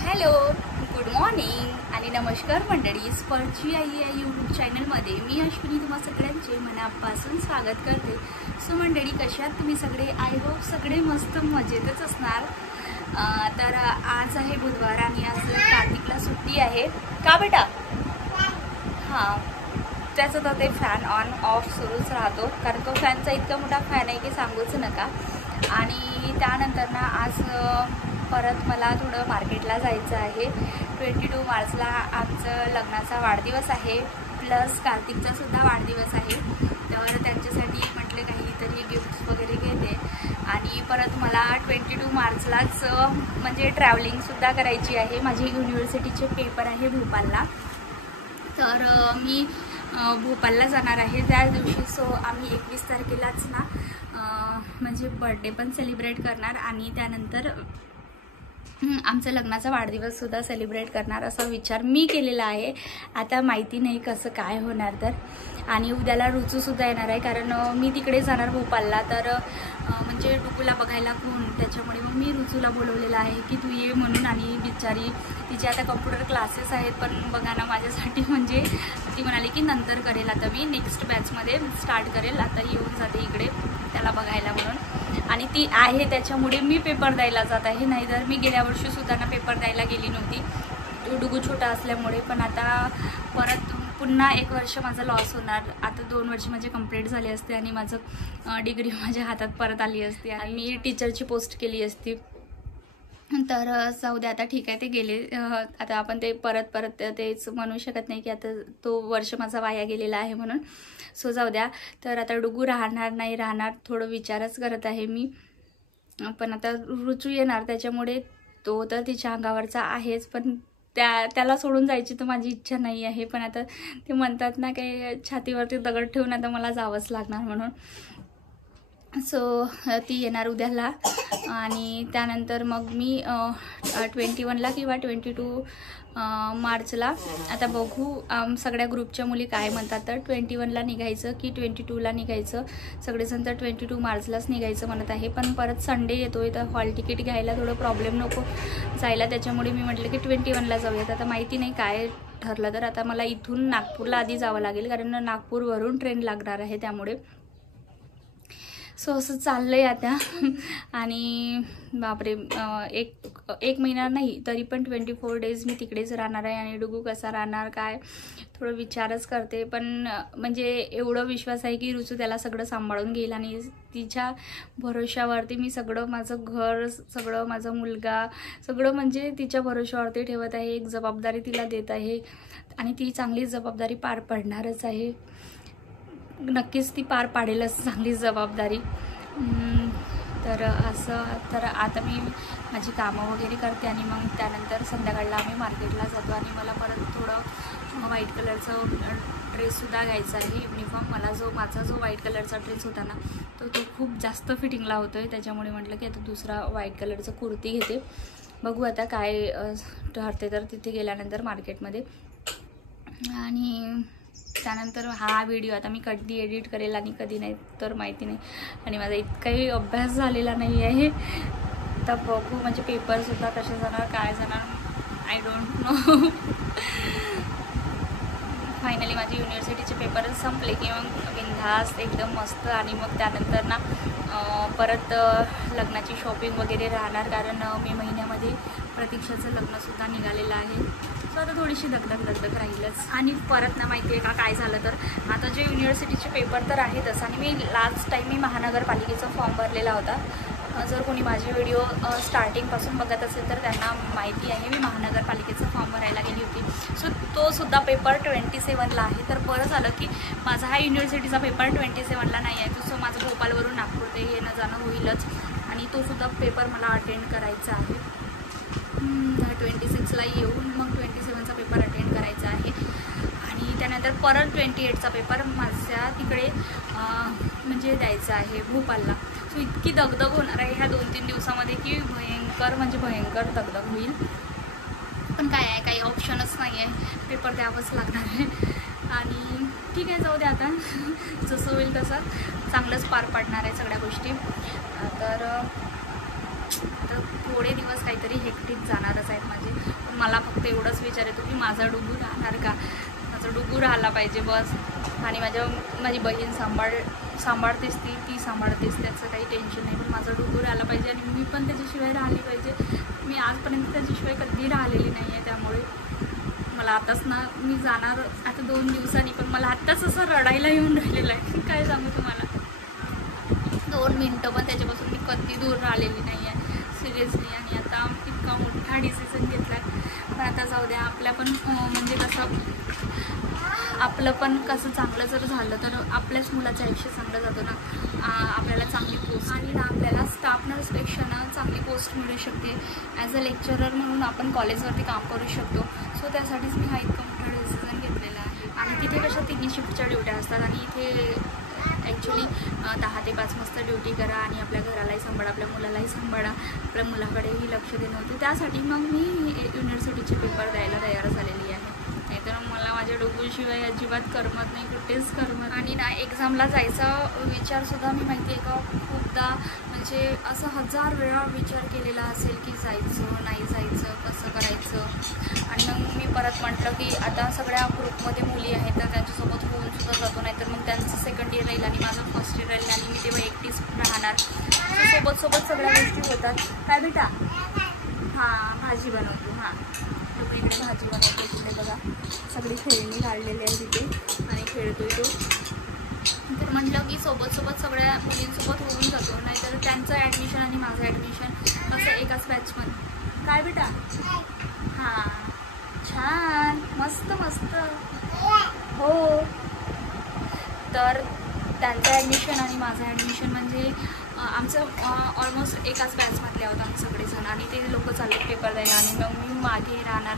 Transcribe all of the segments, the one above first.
Hello, good morning आणि नमस्कार मंडळी. स्पर्ची आई या यूट्यूब चॅनलमध्ये मी अश्विनी तुम्हा सगळ्यांचे मनापासून स्वागत करते. सो मंडळी, कशात तुम्ही सगळे? आय होप सगळे मस्त मजेतच असणार. तर आज आहे बुधवार आणि आज कार्तिकला सुट्टी आहे का बेटा? हां, त्याचं तर ते फॅन ऑन ऑफ सुरूच राहतो, कारण तो फॅनचा इतका मोठा फॅन आहे की सांगूच नका. आणि त्यानंतर ना आज परत मला थोडं मार्केटला जायचं आहे. 22 मार्चला आमचं लग्नाचा वाढदिवस आहे, प्लस कार्तिकचा सुद्धा वाढदिवस आहे. तर त्यांच्यासाठी म्हटले काहीतरी गिफ्ट्स वगैरे घेते. आणि परत मला 22 मार्चलाच म्हणजे ट्रॅव्हलिंगसुद्धा करायची आहे. माझी युनिव्हर्सिटीचे पेपर आहे भोपाळला, तर मी भोपाळला जाणार आहे त्या दिवशी. सो आम्ही 21 तारखेलाच ना म्हणजे बर्थडे पण सेलिब्रेट करणार आणि त्यानंतर आमचा लग्नाचा वाढदिवससुद्धा सेलिब्रेट करणार असा विचार मी केलेला आहे. आता माहिती नाही कसं काय होणार तर. आणि उद्याला रुचूसुद्धा येणार आहे, कारण मी तिकडे जाणार भोपाळला, तर म्हणजे डुकूला बघायला कोण, त्याच्यामुळे मग मी रुचूला बोलवलेलं आहे की तू ये म्हणून. आणि बिचारी तिचे आता कम्प्युटर क्लासेस आहेत, पण बघा ना माझ्यासाठी म्हणजे ती म्हणाली की नंतर करेल, आता मी नेक्स्ट बॅचमध्ये स्टार्ट करेल, आता येऊन जाते इकडे त्याला बघायला म्हणून. आणि ती आहे त्याच्यामुळे मी पेपर द्यायला जात आहे, नाहीतर मी गेल्या वर्षीसुद्धा ना पेपर द्यायला गेली नव्हती, डुगू छोटा असल्यामुळे. पण आता परत पुन्हा 1 वर्ष माझं लॉस होणार. आता 2 वर्ष माझे कंप्लीट झाले असते आणि माझं डिग्री माझ्या हातात परत आली असती आणि मी टीचरची पोस्ट केली असती. तर जाऊ द्या, आता ठीक आहे, ते गेले. आता आपण ते परत तेच म्हणू शकत नाही की आता तो वर्ष माझा वाया गेलेला आहे म्हणून. सो जाऊ द्या. तर आता डुगू राहणार नाही राहणार थोडं विचारच करत आहे मी. पण आता रुचू येणार, त्याच्यामुळे तो तर तिच्या अंगावरचा आहेच, पण त्याला सोडून जायची तर माझी इच्छा नाही आहे. पण आता ते म्हणतात ना काही छातीवरती दगड ठेवून आता मला जावंच लागणार म्हणून. सो ती येणार उद्याला. आणि त्यानंतर मग मी 21ला किंवा 22 मार्चला आता बघू सगळ्या ग्रुपच्या मुली काय म्हणतात. तर 21ला निघायचं की 22ला निघायचं. सगळेजण तर 22 मार्चलाच निघायचं म्हणत आहे, पण परत संडे येतोय तर हॉल तिकीट घ्यायला थोडं प्रॉब्लेम नको जायला, त्याच्यामुळे मी म्हटलं की 21ला जाऊयात. आता माहिती नाही काय ठरलं तर. आता मला इथून नागपूरला आधी जावं लागेल, कारण नागपूरवरून ट्रेन लागणार आहे, त्यामुळे. सो असं चाललं आहे आता. आणि बापरे, एक महिना नाही तरी पण 24 डेज मी तिकडेच राहणार आहे. आणि डुगू कसा राहणार काय थोडं विचारच करते. पण म्हणजे एवढं विश्वास आहे की रुचू त्याला सगळं सांभाळून घेईल आणि तिच्या भरोशावरती मी सगळं, माझं घर, सगळं माझा मुलगा, सगळं म्हणजे तिच्या भरोशावरती ठेवत आहे. एक जबाबदारी तिला देत आहे आणि ती चांगली जबाबदारी पार पडणारच आहे. नक्कीच ती पार पाडेलच चांगली जबाबदारी. तर असं, तर आता मी माझी कामं वगैरे करते आणि मग त्यानंतर संध्याकाळला आम्ही मार्केटला जातो. आणि मला परत थोडं व्हाईट कलरचं ड्रेससुद्धा घ्यायचा आहे, युनिफॉर्म. माझा जो व्हाईट कलरचा ड्रेस होता ना तो खूप जास्त फिटिंगला होतो आहे, त्याच्यामुळे म्हटलं की आता दुसरा व्हाईट कलरचं कुर्ती घेते. बघू आता काय ठरते तर तिथे गेल्यानंतर मार्केटमध्ये. आणि त्यानंतर हा व्हिडिओ आता मी कधी एडिट करेल आणि कधी नाही तर माहिती नाही. आणि माझा इतकाही अभ्यास झालेला नाही आहे. तर बघू म्हणजे पेपरसुद्धा कसे जाणार काय जाणार आय डोंट नो. फायनली माझे युनिव्हर्सिटीचे पेपर संपले की मग बिनधास्त एकदम मस्त. आणि मग त्यानंतर ना परत लग्नाची शॉपिंग वगैरे राहणार, कारण मे महिन्यामध्ये प्रतीक्षाचं लग्नसुद्धा निघालेलं आहे. सो आता थोडीशी दगदग राहीलच. आणि परत ना माहिती आहे का काय झालं तर, आता जे युनिव्हर्सिटीचे पेपर तर आहेतच. आणि मी लास्ट टाईम मी महानगरपालिकेचा फॉर्म भरलेला होता. जर कोणी माझे व्हिडिओ स्टार्टिंगपासून बघत असेल तर त्यांना माहिती आहे, मी महानगरपालिकेचा फॉर्म भरायला गेली होती. सो तो सुद्धा पेपर 27ला आहे. तर बरं झालं की माझा हा युनिव्हर्सिटीचा पेपर 27ला नाही आहे. सो माझं भोपाळवरून नागपूर ते येणं जाणं होईलच. आणि तो सुद्धा पेपर मला अटेंड करायचा आहे. 26ला येऊन मग 27चा पेपर अटेंड करायचा आहे. आणि त्यानंतर परत 28चा पेपर माझ्या तिकडे म्हणजे द्यायचा आहे भोपाळला. सो इतकी दगदग होणार आहे ह्या 2-3 दिवसामध्ये की भयंकर म्हणजे भयंकर दगदग होईल. पण काय आहे, काही ऑप्शनच नाही आहे, पेपर द्यावंच लागणार आहे. आणि ठीक आहे, जाऊ दे आता जसं होईल तसं चांगलंच पार पाडणार आहे सगळ्या गोष्टी. तर थोडे दिवस काहीतरी हेक्टिक जाणारच आहेत माझे. एवढंच विचार येतो की माझा डुगू राहणार का, माझा डुगू राहिला पाहिजे बस. आणि माझी बहीण सांभाळतेच, ती सांभाळतेच, त्याचं काही टेन्शन नाही, पण माझा डुगू राहिला पाहिजे आणि मी पण त्याच्याशिवाय राहिली पाहिजे. मी आजपर्यंत त्याच्याशिवाय कधी राहिलेली नाही आहे. त्यामुळे मला आताच ना, मी जाणार आता 2 दिवसांनी, पण मला आत्ताच असं रडायला येऊन राहिलेलं आहे. काय सांगू तुम्हाला, 2 मिनटं पण त्याच्यापासून मी कधी दूर राहिलेली नाही आहे सिरियसली. आणि आता इतका मोठा डिसिजन घेतला आहे. पण आता जाऊ द्या, आपल्या पण म्हणजे कसं, आपलं पण कसं चांगलं जर झालं तर आपल्याच मुलाचं आयुष्य चांगलं जातं ना. आपल्याला चांगली पोस्ट आणि ना आपल्याला स्टाफ नर्सपेक्षा ना चांगली पोस्ट मिळू शकते. ॲज अ लेक्चरर म्हणून आपण कॉलेजवरती काम करू शकतो. सो त्यासाठीच मी हा इतका मोठा डिसिजन घेतलेला आहे. आणि तिथे कशा 3 शिफ्टच्या ड्युट्या असतात आणि इथे ॲक्च्युली 10 ते 5 वाजता ड्युटी करा आणि आपल्या घरालाही सांभाळा, आपल्या मुलालाही सांभाळा, आपल्या मुलाकडेही लक्ष देणं होते. त्यासाठी मग मी युनिव्हर्सिटीचे पेपर द्यायला तयार झालेली आहे. नाहीतर मला माझ्या डोकूशिवाय अजिबात करमत नाही, कुठेच करमत. आणि ना एक्झामला जायचा विचारसुद्धा मी माहिती आहे का खूपदा म्हणजे असं 1000 वेळा विचार केलेला असेल की जायचं नाही जायचं, कसं करायचं. आणि मग मी परत म्हटलं की आता सगळ्या ग्रुपमध्ये मुली आहेत तर त्यांच्यासोबत होऊन सुद्धा जातो, नाहीतर मग त्यांचं सेकंड इयर राहील आणि माझं फर्स्ट इयर राहील आणि मी तेव्हा एकटीच राहणार. सोबत सगळ्या गोष्टी होतात. काय बेटा, हां भाजी बनवतो, हां तो इकडे भाजी बनवतो. तिथे बघा सगळी खेळणी काढलेली आहे तिथे आणि खेळतोय तो. तर म्हटलं की सोबत सगळ्या मुलींसोबत होऊन जातो, नाहीतर त्यांचं ॲडमिशन आणि माझं ॲडमिशन असं एकाच बॅचमध्ये. काय बेटा, हां छान, मस्त हो. तर त्यांचं ॲडमिशन आणि माझं ॲडमिशन म्हणजे आमचं ऑलमोस्ट एकाच बॅचमधले आहोत आम्ही सगळेजण. आणि ते लोक चालले पेपर द्यायला आणि मग मी मागे राहणार.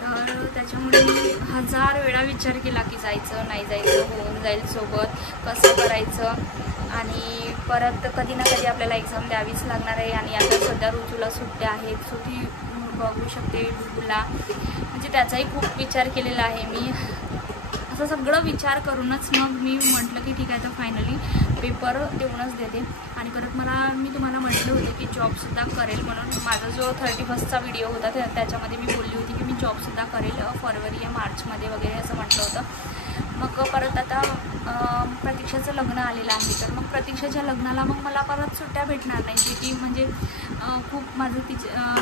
तर त्याच्यामुळे मी 1000 वेळा विचार केला की जायचं नाही जायचं, होऊन जाईल सोबत, कसं करायचं. आणि परत कधी ना कधी आपल्याला एक्झाम द्यावीच लागणार आहे. आणि आता सध्या ऋतूला सुट्ट्या आहेत, सुट्टी बघू शकते डुगूला, म्हणजे त्याचाही खूप विचार केलेला आहे मी. असं सगळं विचार करूनच मग मी म्हटलं की ठीक आहे तर फायनली पेपर देऊनच देते. आणि परत मी तुम्हाला म्हटलं होतं की जॉबसुद्धा करेल म्हणून. माझा जो 31st व्हिडिओ होता त्याच्यामध्ये मी बोलली होती की मी जॉबसुद्धा करेल फरवरी या मार्चमध्ये वगैरे असं म्हटलं होतं. मग परत आता प्रतीक्षाचं लग्न आलेलं आहे, तर मग प्रतीक्षाच्या लग्नाला मग मला परत सुट्ट्या भेटणार नाही, जी की म्हणजे खूप माझं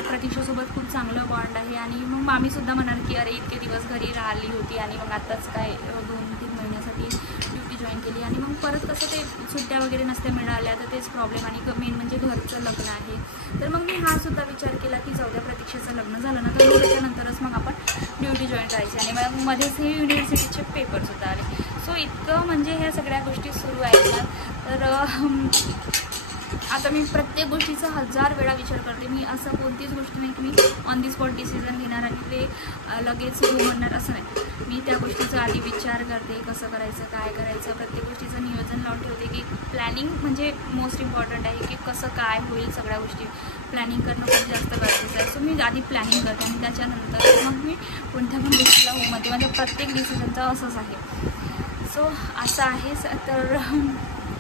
प्रतीक्षासोबत खूप चांगलं बॉन्ड आहे. आणि मग मामीसुद्धा म्हणाल की अरे इतके दिवस घरी राहिली होती आणि मग आत्ताच काय 2-3 महिन्यासाठी ड्युटी जॉईन केली. आणि मग परत कसं ते सुट्ट्या वगैरे नसत्या मिळाल्या तर तेच प्रॉब्लेम. आणि मेन म्हणजे घरचं लग्न आहे. तर मग मी हा सुद्धा विचार केला की जाऊ द्या, प्रतीक्षेचं लग्न झालं ना तर त्याच्यानंतरच मग आपण ड्युटी जॉईन करायची. आणि मग मध्येच हे युनिव्हर्सिटीचे पेपरसुद्धा आले. सो इतकं म्हणजे ह्या सगळ्या गोष्टी सुरू आहेत ना. तर आता मी प्रत्येक गोष्टीचा 1000 वेळा विचार करते. मी असं कोणतीच गोष्ट नाही की me on the spot decision घेणार आणि ते लगेच हो म्हणणार असं नाही. मी त्या गोष्टीचा आधी विचार करते, कसं करायचं, काय करायचं, प्रत्येक गोष्टीचं नियोजन लावून ठेवते. की प्लॅनिंग म्हणजे मोस्ट इम्पॉर्टंट आहे, की कसं काय होईल सगळ्या गोष्टी प्लॅनिंग करणं खूप जास्त गरजेचं आहे. सो मी आधी प्लॅनिंग करते आणि त्याच्यानंतर मग मी कोणत्या पण गोष्टीला हो म्हणते. माझ्या प्रत्येक डिसिजनचं असंच आहे. सो असं आहे. तर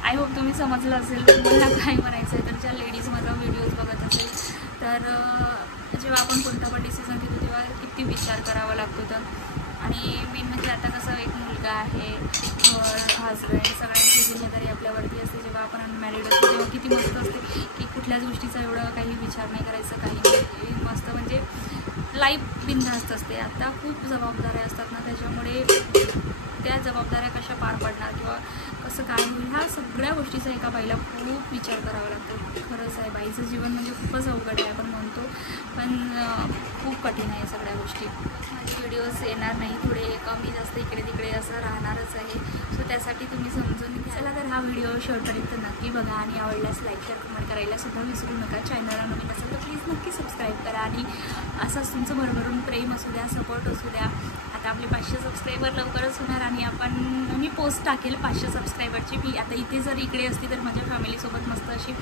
आय होप तुम्ही समजलं असेल मला काय म्हणायचं आहे. तर ज्या लेडीज माझा व्हिडिओज बघत असेल तर जेव्हा आपण कोणता पण डिसिजन घेतो तेव्हा किती विचार करावा लागतो. तर आणि मेन म्हणजे आता कसं एक मुलगा आहे, हजबंड, सगळ्यांची जिम्मेदारी आपल्यावरती असते. जेव्हा आपण अनमॅरिड असतो तेव्हा किती मस्त असते की कुठल्याच गोष्टीचा एवढं काही विचार नाही करायचं, काही नाही, मस्त म्हणजे लाईफ बिनधास्त असते. आता खूप जबाबदाऱ्या असतात ना, त्याच्यामुळे त्या जबाबदाऱ्या कशा पार पडणार किंवा कसं काय होईल ह्या सगळ्या गोष्टीचा एका बाईला खूप विचार करावा लागतो. खरंच आहे, बाईचं जीवन म्हणजे खूपच अवघड आहे आपण म्हणतो, पण खूप कठीण आहे सगळ्या गोष्टी. माझे व्हिडिओज येणार नाही, थोडे कमी जास्त इकडे तिकडे असं राहणारच आहे. सो त्यासाठी तुम्ही समजून घ्या. चला तर हा व्हिडिओ शेवटपर्यंत नक्की बघा आणि आवडल्यास लाईक शेअर कमेंट करायला सुद्धा विसरू नका. चॅनलला नवीन असेल तर प्लीज नक्की सबस्क्राईब करा आणि असंच तुमचं भरभरून प्रेम असू द्या, सपोर्ट असू द्या. आता आपले 500 सबस्क्रायबर लवकरच होणार आणि मी पोस्ट टाकेल 500 सबस्क्रायबरची. मी आता इथे जर इकडे असती तर माझ्या फॅमिलीसोबत मस्त अशी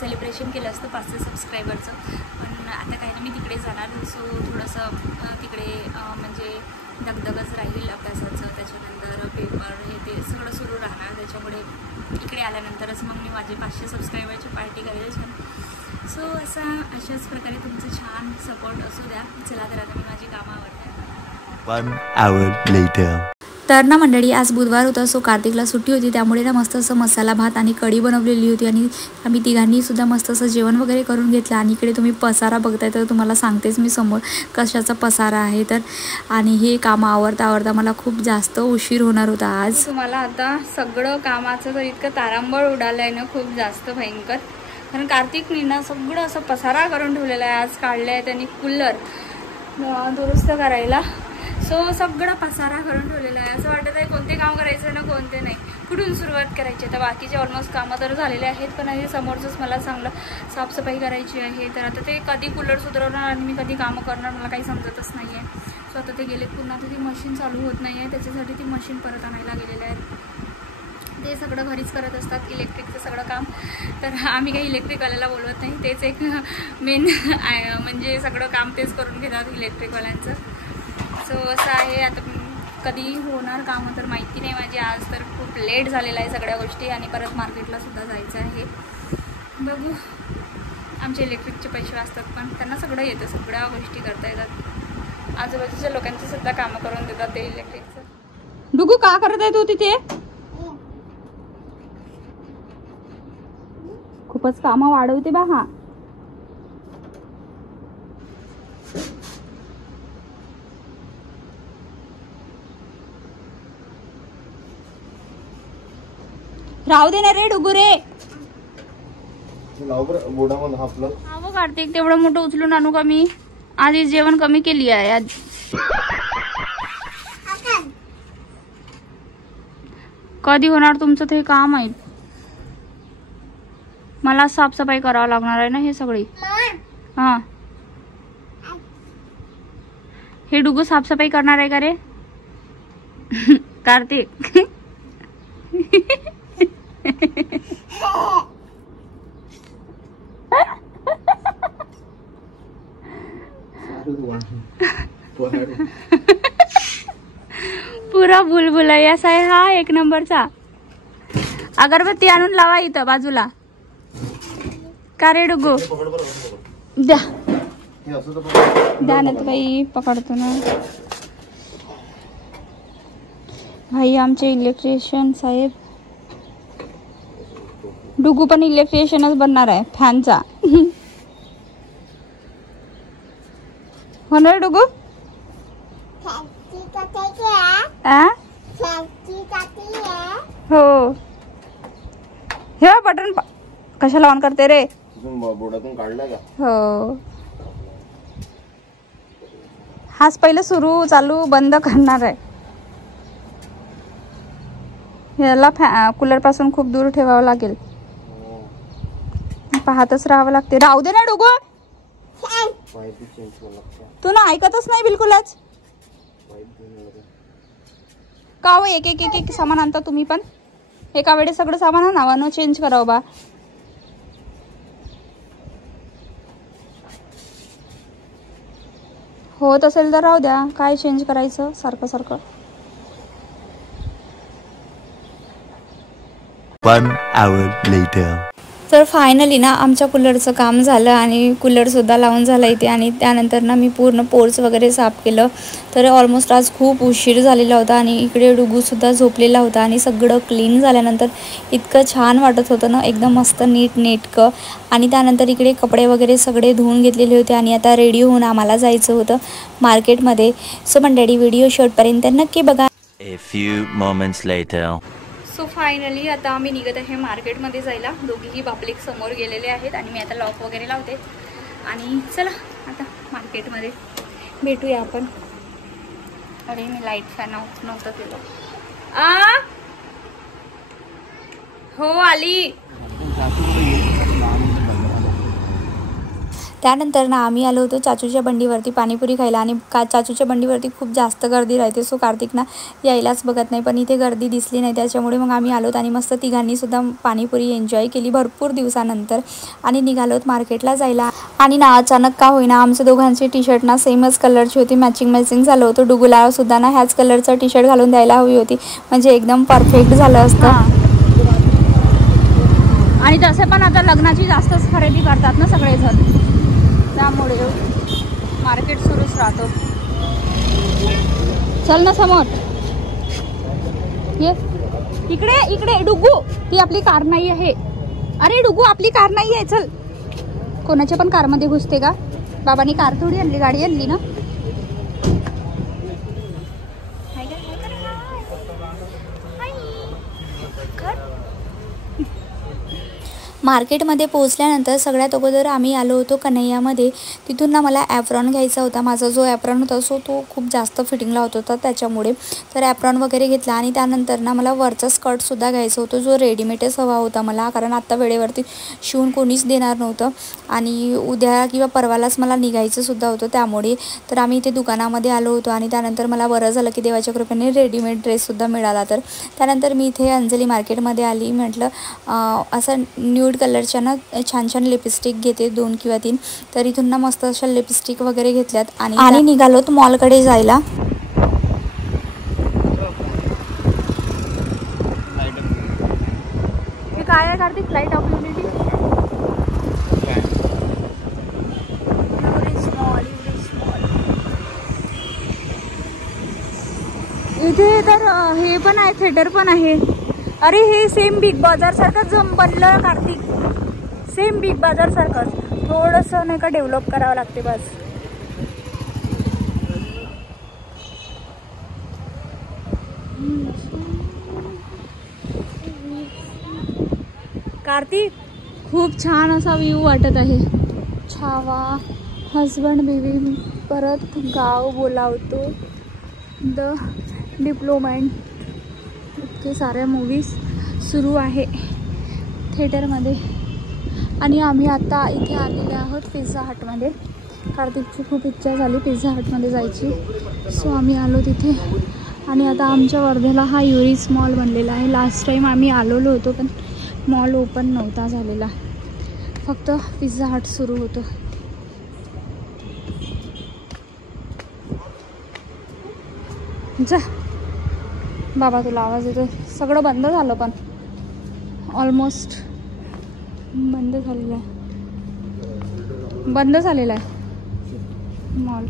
सेलिब्रेशन केलं असतं 500 सबस्क्रायबरचं. पण आता काही नाही, मी तिकडे जाणार. सो थोडंसं तिकडे म्हणजे दगदगच राहील अभ्यासाचं, त्याच्यानंतर पेपर हे ते सगळं सुरू राहणार. त्याच्यामुळे इकडे आल्यानंतरच मग मी माझे 500 सबस्क्रायबरची पार्टी करेल. सो अशाच प्रकारे तुमचं छान सपोर्ट असू द्या. चला तर आता मी माझी कामं आवडते. 1 hour later. तर ना मंडळी, आज बुधवार होता, सो कार्तिकला सुट्टी होती, त्यामुळे ना मस्त असं मसाला भात आणि कढी बनवलेली होती आणि आम्ही तिघांनी सुद्धा मस्त असं जेवण वगैरे करून घेतलं. आणि इकडे तुम्ही पसारा बघताय तर तुम्हाला सांगतेच मी समोर कशाचा पसारा आहे. तर आणि हे काम आवरता मला खूप जास्त उशीर होणार होता आज. तुम्हाला आता सगळं कामाचं तर इतकं तारांबळ उडालं आहे ना, खूप जास्त भयंकर. कारण कार्तिकनी ना सगळं असं पसारा करून ठेवलेला आहे. आज काढलं आहे त्यांनी कूलर दुरुस्त करायला. सो सगळं पसारा करून ठेवलेला आहे. असं वाटत आहे कोणते काम करायचं ना कोणते नाही, कुठून सुरुवात करायची. तर बाकीचे ऑलमोस्ट कामं तर झालेले आहेत, पण हे समोरचंच मला चांगलं साफसफाई करायची आहे. तर आता ते कधी कूलर सुधारवणार आणि मी कधी कामं करणार मला काही समजतच नाही आहे. सो आता ते गेलेत पुन्हा, तर ती मशीन चालू होत नाही आहे, त्याच्यासाठी ती मशीन परत आणायला गेलेले आहेत. ते सगळं घरीच करत असतात इलेक्ट्रिकचं सगळं काम. तर आम्ही काही इलेक्ट्रिकवाल्याला बोलवत नाही, तेच एक मेन म्हणजे सगळं काम तेच करून घेतात इलेक्ट्रिकवाल्यांचं. सो असं आहे. आता कधी होणार कामं तर माहिती नाही माझी. आज तर खूप लेट झालेला आहे सगळ्या गोष्टी आणि परत मार्केटला सुद्धा जायचं आहे. बघू, आमचे इलेक्ट्रिकचे पैसे वाचतात, पण त्यांना सगळं येतं, सगळ्या गोष्टी करता येतात. आजूबाजूच्या लोकांची सुद्धा कामं करून देतात ते इलेक्ट्रिकचं. डुगू का करत आहे तू तिथे? खूपच कामं वाढवते बा. हा राहू दे ना रे डुगू रे. हा कार्तिक, तेवढं मोठं उचलून आणू का मी? आधी जेवण कमी केली आहे आज. कधी होणार तुमचं ते काम आहे? मला साफसफाई करावं लागणार आहे ना हे सगळी. हा, हे डुगू साफसफाई करणार आहे का रे कार्तिक? पुरा भुलभुलैयास आहे हा, एक नंबरचा. अगरबत्ती आणून लावा इथं बाजूला. का रे डुगू? द्या द्या ना बाई, पकडतो ना भाई आमचे इलेक्ट्रिशियन साहेब. डुगू पण इलेक्ट्रिशियनच बनणार आहे फॅनचा. होणार डुगू? हो, हे बटन कशाला ऑन करते रे? बोर्डातून काढला का? हो, हाच पहिले सुरू चालू बंद करणार आहे. याला कूलर पासून खूप दूर ठेवावं लागेल, पाहतच राहावं लागते. राहू दे ना डुगू, तू ना ऐकतच नाही बिलकुलच. का हो, एक एक एक एक सामान आणता तुम्ही पण? एका वेळेस सगळं सामान नावानं चेंज करावं बा. होत असेल तर राहू द्या, काय चेंज करायचं सारखं सारखं. 1 hour later. तर फायनली ना आमच्या कूलरचं काम झालं आणि कूलरसुद्धा लावून झालं इथे. आणि त्यानंतर ना मी पूर्ण पोर्च वगैरे साफ केलं. तर ऑलमोस्ट आज खूप उशीर झालेला होता आणि इकडे डुगूसुद्धा झोपलेला होता. आणि सगळं क्लीन झाल्यानंतर इतकं छान वाटत होतं ना, एकदम मस्त नीट नेटकं. आणि त्यानंतर इकडे कपडे वगैरे सगळे धुवून घेतलेले होते आणि आता रेडी होऊन आम्हाला जायचं होतं मार्केटमध्ये. सो मंडळी, व्हिडिओ शेवटपर्यंत नक्की बघा. A few moments later. So finally आता आम्ही निघत आहे मार्केटमध्ये जायला. दोघीही बापलेक समोर गेलेले आहेत आणि मी आता लॉक वगैरे लावते. आणि चला आता मार्केटमध्ये भेटूया आपण. अरे मी लाईट फॅन ऑफ नव्हतं केलं. हो आली. त्यानंतर ना आम्ही आलो होतो चाचूच्या बंडीवरती पाणीपुरी खायला. आणि चाचूच्या बंडीवरती खूप जास्त गर्दी राहते. सो कार्तिक ना यायलाच बघत नाही, पण इथे गर्दी दिसली नाही, त्याच्यामुळे मग आम्ही आलोत आणि मस्त तिघांनीसुद्धा पाणीपुरी एन्जॉय केली भरपूर दिवसानंतर. आणि निघालोत मार्केटला जायला. आणि ना अचानक का होईना आमच्या दोघांची टी शर्ट ना सेमच कलरची होती, मॅचिंग झालं होतं. डुगूला सुद्धा ना ह्याच कलरचं टी शर्ट घालून द्यायला हवी होती, म्हणजे एकदम परफेक्ट झालं असतं. आणि तसे पण आता लग्नाची जास्तच खरेदी करतात ना सगळेजण, त्यामुळे मार्केट सुरूच राहतो. चल ना समोर ये, इकडे इकडे. डुगू, ती आपली कार नाही आहे. अरे डुगू, आपली कार नाही आहे. चल, कोणाच्या पण कारमध्ये घुसते का? बाबांनी कार थोडी आणली, गाडी आणली ना. मार्केटमध्ये पोहोचल्यानंतर सगळ्यात अगोदर आम्ही आलो होतो कन्हैयामध्ये. तिथून ना मला ॲप्रॉन घ्यायचा होता. माझा जो ॲप्रॉन होता सो तो खूप जास्त फिटिंगला होत होता त्याच्यामुळे. तर ॲप्रॉन वगैरे घेतला आणि त्यानंतर ना मला वरचा स्कर्टसुद्धा घ्यायचा होता जो रेडीमेडच हवा होता मला, कारण आत्ता वेळेवरती शिवून कोणीच देणार नव्हतं आणि उद्या किंवा परवालाच मला निघायचंसुद्धा होतं त्यामुळे. तर आम्ही इथे दुकानामध्ये आलो होतो आणि त्यानंतर मला बरं झालं की देवाच्या कृपेने रेडीमेड ड्रेससुद्धा मिळाला. तर त्यानंतर मी इथे अंजली मार्केटमध्ये आली. म्हटलं असं न्यूड कलरच्या ना छान छान लिपस्टिक घेते 2 किंवा 3. तर इथून ना मस्त अशा लिपस्टिक वगैरे घेतल्यात आणि निघालोत मॉलकडे जायला. हे काय आहे कार्तिक? Light of unity. इथे तर हे पण आहे, थिएटर पण आहे. अरे हे सेम बिग बाजार सारखंच बनलं कार्तिक, सेम बिग बाजार सारखंच. थोडंसं नाही का डेव्हलप करावं लागते बस. कार्तिक, खूप छान असा व्ह्यू वाटत आहे. छावा, हस्बंड बेबी, परत गाव बोलावतो, द डिप्लोमॅट, इतके साऱ्या मूवीज सुरू आहे थिएटरमध्ये. आणि आम्ही आता इथे आलेले आहोत पिझ्झा हटमध्ये. कार्तिकची खूप इच्छा झाली पिझ्झा हटमध्ये जायची, सो आम्ही आलो तिथे. आणि आता आमच्या वर्ध्याला हा युरिस मॉल बनलेला आहे. लास्ट टाईम आम्ही आलेलो होतो पण मॉल ओपन नव्हता झालेला, फक्त पिझ्झा हट सुरू होतं. जा बाबा, तुला आवाज येतो. सगळं बंद झालं, पण ऑलमोस्ट बंद झालेलं आहे, बंद झालेला आहे मॉल.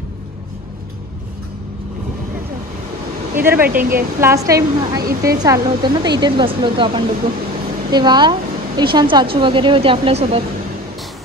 इधर बैठेंगे. लास्ट टाइम इथे चाललो होतो ना, तर इथेच बसलो होतो आपण लोक. तेव्हा ईशान चाचू वगैरे होते आपल्यासोबत.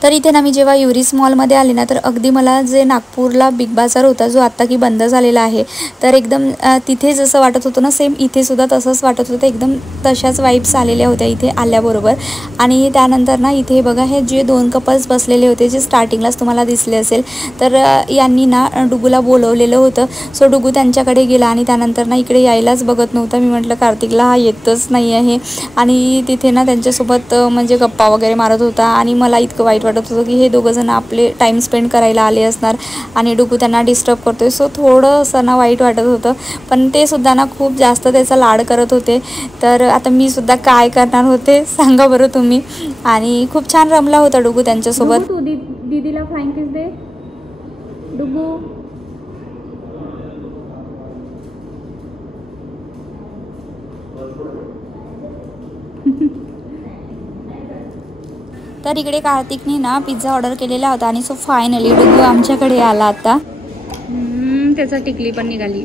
तर इथे ना मी जेव्हा युरिस मॉलमध्ये आले ना, तर अगदी मला जे नागपूरला बिग बाजार होता जो आत्ता की बंद झालेला आहे, तर एकदम तिथे जसं वाटत होतं ना सेम इथे सुद्धा तसंच वाटत होतं. एकदम तशाच वाईब्स आलेल्या होत्या इथे आल्याबरोबर. आणि त्यानंतर ना इथे बघा हे जे 2 कपल्स बसलेले होते जे स्टार्टिंगलाच तुम्हाला दिसले असेल, तर यांनी ना डुगूला बोलवलेलं होतं. सो डुगू त्यांच्याकडे गेला आणि त्यानंतर ना इकडे यायलाच बघत नव्हता. मी म्हटलं कार्तिकला हा येतच नाही आहे. आणि तिथे ना त्यांच्यासोबत म्हणजे गप्पा वगैरे मारत होता आणि मला इतकं वाईट वाटत होतं की हे दोघंजण आपले टाईम स्पेंड करायला आले असणार आणि डुगू त्यांना डिस्टर्ब करतोय. सो थोडंसं ना वाईट वाटत होतं, पण ते सुद्धा ना खूप जास्त त्याचा लाड करत होते. तर आता मी सुद्धा काय करणार होते सांगा बरं तुम्ही. आणि खूप छान रमला होता डुगू त्यांच्यासोबत. तू दीदीला फ्लाइंग किस दे डुगू. तर इकडे कार्तिकने ना पिझ्झा ऑर्डर केलेला होता आणि सो फायनली डुगू आमच्याकडे आला आता. त्याचा टिकली पण निघाली.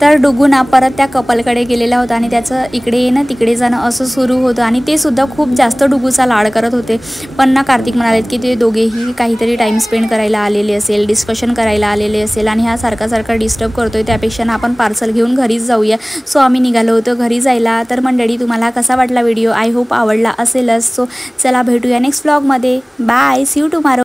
तर डुगू ना परत त्या कपलकडे गेलेला होता आणि त्याचं इकडे येणं तिकडे जाणं असं सुरू होतं आणि ते सुद्धा खूप जास्त डुगूचा लाड करत होते. पण ना कार्तिक म्हणालेत की ते दोघेही काहीतरी टाईम स्पेंड करायला आलेले असेल, डिस्कशन करायला आलेले असेल आणि हा सारखा डिस्टर्ब करतोय, त्यापेक्षा ना आपण पार्सल घेऊन घरीच जाऊया. सो आम्ही निघालो होतो घरी जायला. तर मंडळी, तुम्हाला कसा वाटला व्हिडिओ? आय होप आवडला असेलच. सो चला भेटूया नेक्स्ट व्लॉगमध्ये. Bye, see you tomorrow.